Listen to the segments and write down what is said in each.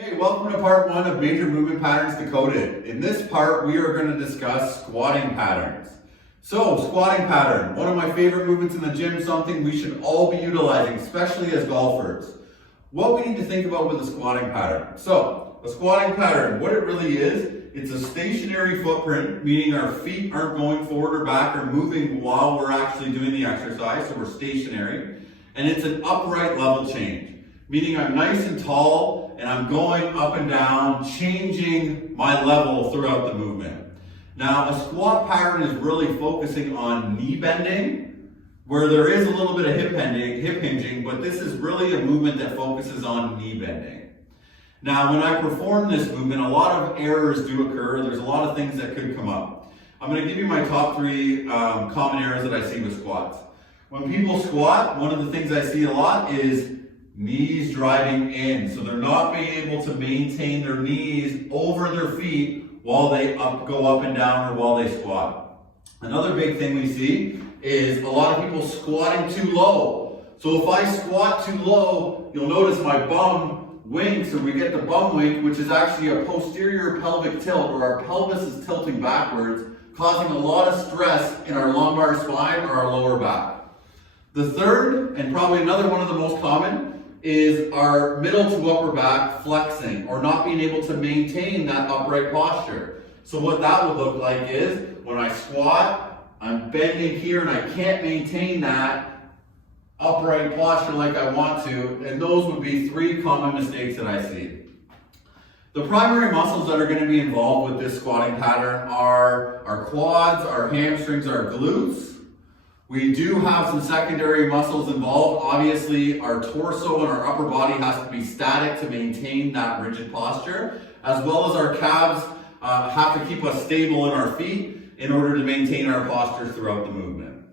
Okay, welcome to part one of Major Movement Patterns Decoded. In this part, we are going to discuss squatting patterns. So, squatting pattern, one of my favorite movements in the gym, something we should all be utilizing, especially as golfers. What we need to think about with a squatting pattern. So, a squatting pattern, what it really is, it's a stationary footprint, meaning our feet aren't going forward or back or moving while we're actually doing the exercise, so we're stationary. And it's an upright level change, meaning I'm nice and tall, and I'm going up and down, changing my level throughout the movement. Now, a squat pattern is really focusing on knee bending, where there is a little bit of hip hinging, but this is really a movement that focuses on knee bending. Now, when I perform this movement, a lot of errors do occur. There's a lot of things that could come up. I'm going to give you my top three common errors that I see with squats. When people squat, one of the things I see a lot is knees driving in. So they're not being able to maintain their knees over their feet while they go up and down or while they squat. Another big thing we see is a lot of people squatting too low. So if I squat too low, you'll notice my bum winks, or we get the bum wink, which is actually a posterior pelvic tilt, where our pelvis is tilting backwards, causing a lot of stress in our lumbar spine or our lower back. The third, and probably another one of the most common, is our middle to upper back flexing or not being able to maintain that upright posture. So what that would look like is when I squat, I'm bending here and I can't maintain that upright posture like I want to, and those would be three common mistakes that I see. The primary muscles that are going to be involved with this squatting pattern are our quads, our hamstrings, our glutes. We do have some secondary muscles involved. Obviously, our torso and our upper body has to be static to maintain that rigid posture, as well as our calves have to keep us stable in our feet in order to maintain our posture throughout the movement.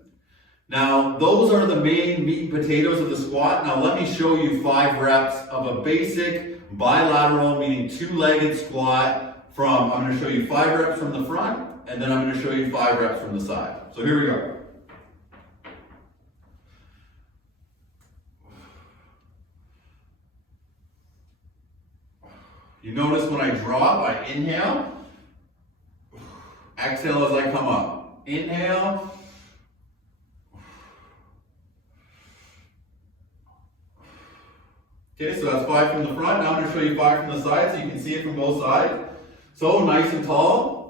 Now, those are the main meat and potatoes of the squat. Now, let me show you 5 reps of a basic bilateral, meaning two-legged squat I'm going to show you 5 reps from the front, and then I'm going to show you 5 reps from the side. So here we go. You notice when I drop, I inhale, exhale as I come up. Inhale, okay, so that's 5 from the front. Now I'm going to show you 5 from the side so you can see it from both sides. So nice and tall.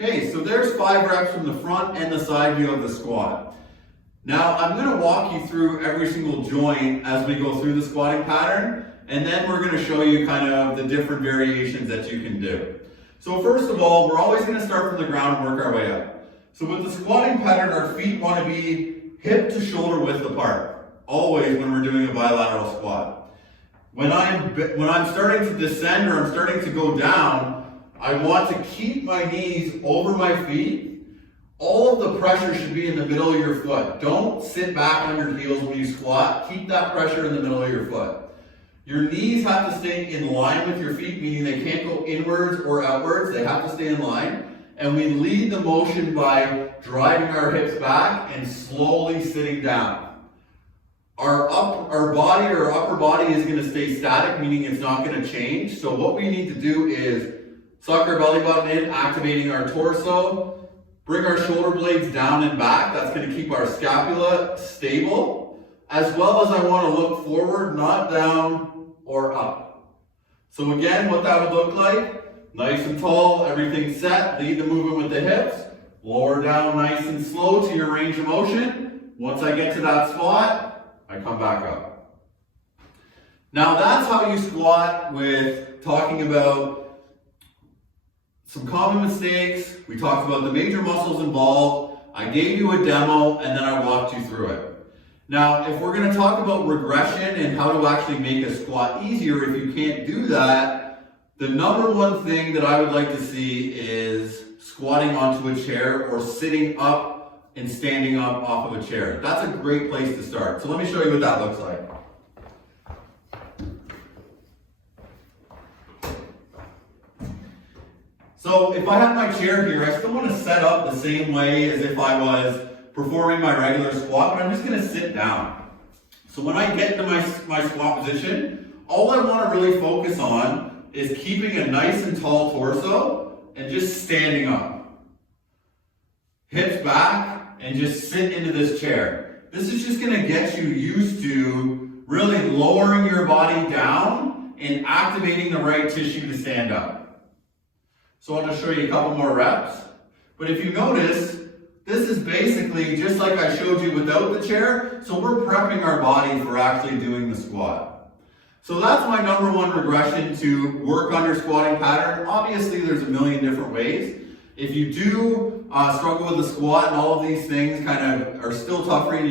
Okay, so there's 5 reps from the front and the side view of the squat. Now, I'm going to walk you through every single joint as we go through the squatting pattern, and then we're going to show you kind of the different variations that you can do. So first of all, we're always going to start from the ground and work our way up. So with the squatting pattern, our feet want to be hip to shoulder width apart, always when we're doing a bilateral squat. When I'm starting to descend or I'm starting to go down, I want to keep my knees over my feet. All of the pressure should be in the middle of your foot. Don't sit back on your heels when you squat. Keep that pressure in the middle of your foot. Your knees have to stay in line with your feet, meaning they can't go inwards or outwards. They have to stay in line. And we lead the motion by driving our hips back and slowly sitting down. Our upper body is going to stay static, meaning it's not going to change. So what we need to do is suck our belly button in, activating our torso. Bring our shoulder blades down and back. That's going to keep our scapula stable. As well as I want to look forward, not down or up. So again, what that would look like, nice and tall, everything set. Lead the movement with the hips. Lower down nice and slow to your range of motion. Once I get to that spot, I come back up. Now that's how you squat with talking about some common mistakes. We talked about the major muscles involved. I gave you a demo and then I walked you through it. Now, if we're going to talk about regression and how to actually make a squat easier, if you can't do that, the number one thing that I would like to see is squatting onto a chair or sitting up and standing up off of a chair. That's a great place to start. So let me show you what that looks like. So if I have my chair here, I still want to set up the same way as if I was performing my regular squat, but I'm just going to sit down. So when I get into my squat position, all I want to really focus on is keeping a nice and tall torso and just standing up. Hips back and just sit into this chair. This is just going to get you used to really lowering your body down and activating the right tissue to stand up. So I'll just show you a couple more reps. But if you notice, this is basically just like I showed you without the chair. So we're prepping our body for actually doing the squat. So that's my number one regression to work on your squatting pattern. Obviously, there's a million different ways. If you do struggle with the squat and all of these things kind of are still tough for you and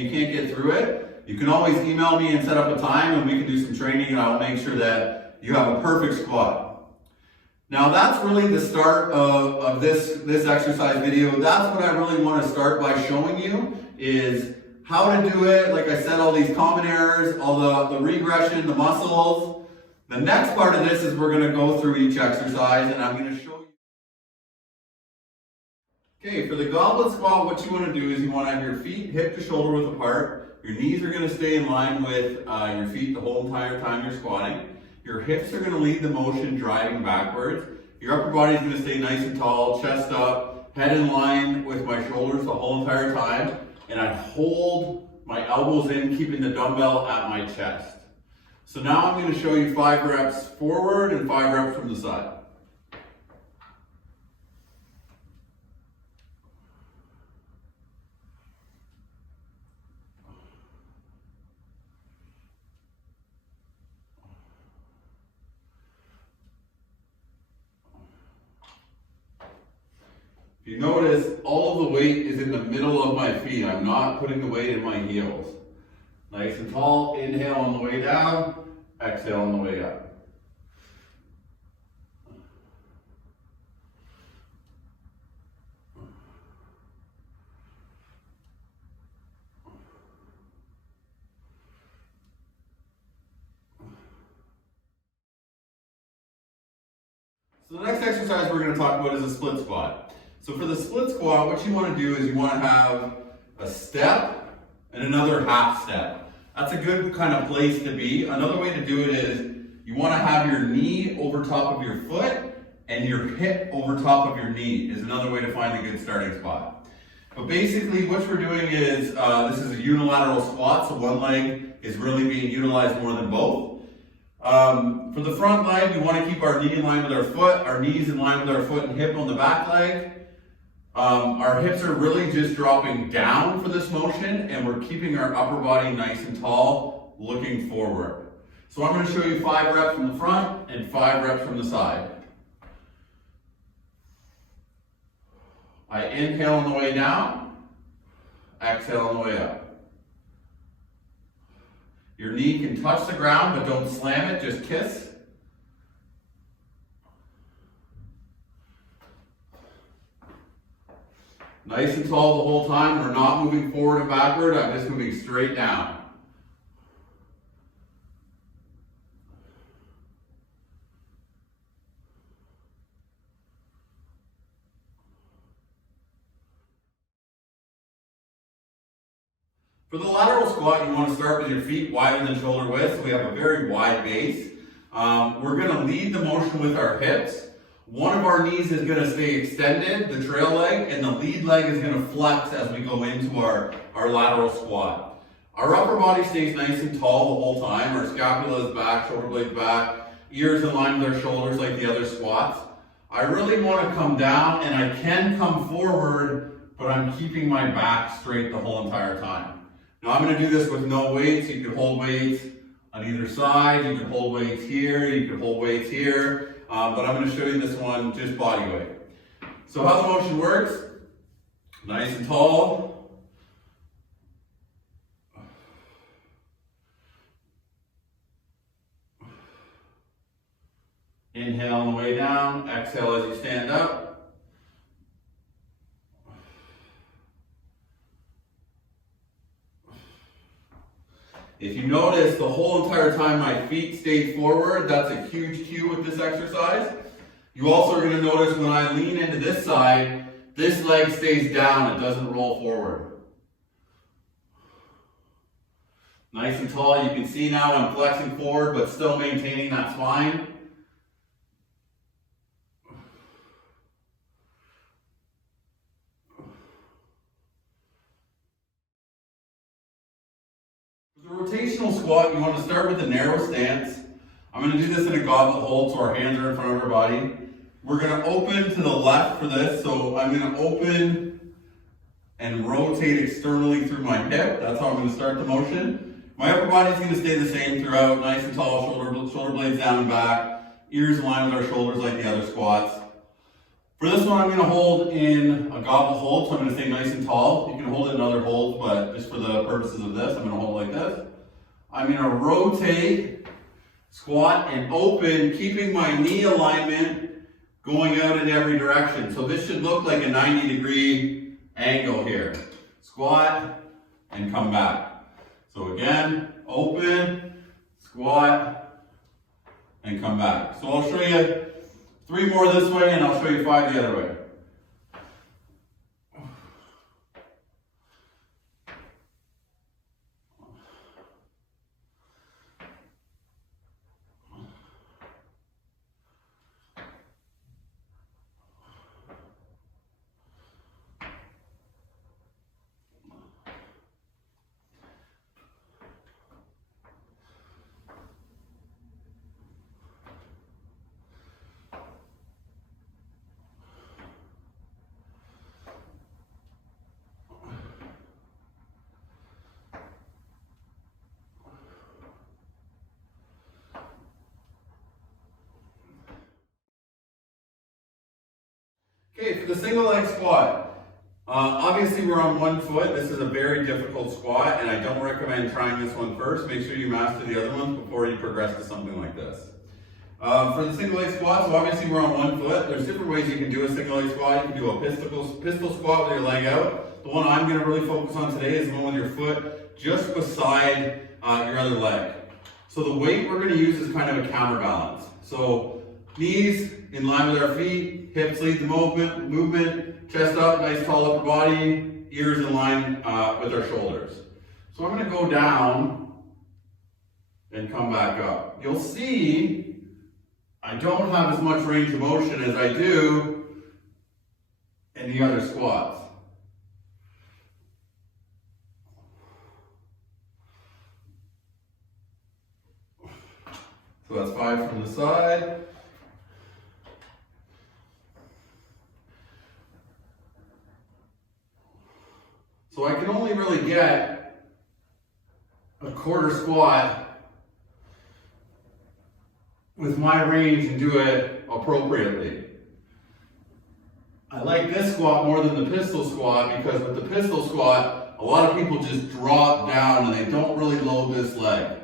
you can't get through it, you can always email me and set up a time and we can do some training and I'll make sure that you have a perfect squat. Now that's really the start of this exercise video. That's what I really want to start by showing you is how to do it. Like I said, all these common errors, all the regression, the muscles. The next part of this is we're going to go through each exercise and I'm going to show you. Okay, for the goblet squat, what you want to do is you want to have your feet hip to shoulder width apart. Your knees are going to stay in line with your feet the whole entire time you're squatting. Your hips are going to lead the motion driving backwards. Your upper body is going to stay nice and tall, chest up, head in line with my shoulders the whole entire time. And I hold my elbows in, keeping the dumbbell at my chest. So now I'm going to show you 5 reps forward and 5 reps from the side. If you notice, all of the weight is in the middle of my feet. I'm not putting the weight in my heels. Nice and tall, inhale on the way down, exhale on the way up. So the next exercise we're going to talk about is a split squat. So for the split squat, what you want to do is you want to have a step and another half step. That's a good kind of place to be. Another way to do it is you want to have your knee over top of your foot and your hip over top of your knee is another way to find a good starting spot. But basically what we're doing is, this is a unilateral squat, so one leg is really being utilized more than both. For the front leg, we want to keep our knee in line with our foot, our knees in line with our foot and hip on the back leg. Our hips are really just dropping down for this motion and we're keeping our upper body nice and tall, looking forward. So I'm going to show you 5 reps from the front and 5 reps from the side. I inhale on the way down, exhale on the way up. Your knee can touch the ground, but don't slam it, just kiss. Nice and tall the whole time. We're not moving forward and backward. I'm just moving straight down. For the lateral squat, you want to start with your feet wider than shoulder width, so we have a very wide base. We're going to lead the motion with our hips. One of our knees is going to stay extended, the trail leg, and the lead leg is going to flex as we go into our lateral squat. Our upper body stays nice and tall the whole time. Our scapula is back, shoulder blades back, ears in line with our shoulders like the other squats. I really want to come down, and I can come forward, but I'm keeping my back straight the whole entire time. Now I'm going to do this with no weights. You can hold weights on either side. You can hold weights here. You can hold weights here. But I'm going to show you this one just body weight. So how the motion works, nice and tall. Inhale on the way down, exhale as you stand up. If you notice, the whole entire time my feet stayed forward, that's a huge cue with this exercise. You also are going to notice when I lean into this side, this leg stays down, it doesn't roll forward. Nice and tall. You can see now I'm flexing forward but still maintaining that spine. For the rotational squat, you want to start with a narrow stance. I'm going to do this in a goblet hold, so our hands are in front of our body. We're going to open to the left for this, so I'm going to open and rotate externally through my hip. That's how I'm going to start the motion. My upper body is going to stay the same throughout, nice and tall, shoulder blades down and back, ears in line with our shoulders like the other squats. For this one, I'm going to hold in a goblet hold, so I'm going to stay nice and tall. You can hold it in other holds, but just for the purposes of this, I'm going to hold like this. I'm going to rotate, squat, and open, keeping my knee alignment going out in every direction. So this should look like a 90-degree angle here. Squat, and come back. So again, open, squat, and come back. So I'll show you 3 more this way, and I'll show you 5 the other way. Okay, for the single leg squat, obviously we're on one foot. This is a very difficult squat, and I don't recommend trying this one first. Make sure you master the other ones before you progress to something like this. For the single leg squat, so obviously we're on one foot. There's different ways you can do a single leg squat. You can do a pistol squat with your leg out. The one I'm going to really focus on today is the one with your foot just beside your other leg. So the weight we're going to use is kind of a counterbalance. So knees in line with our feet, hips lead the movement, chest up, nice tall upper body, ears in line with our shoulders. So I'm going to go down and come back up. You'll see I don't have as much range of motion as I do in the other squats. So that's 5 from the side. So I can only really get a quarter squat with my range and do it appropriately. I like this squat more than the pistol squat because with the pistol squat, a lot of people just drop down and they don't really load this leg.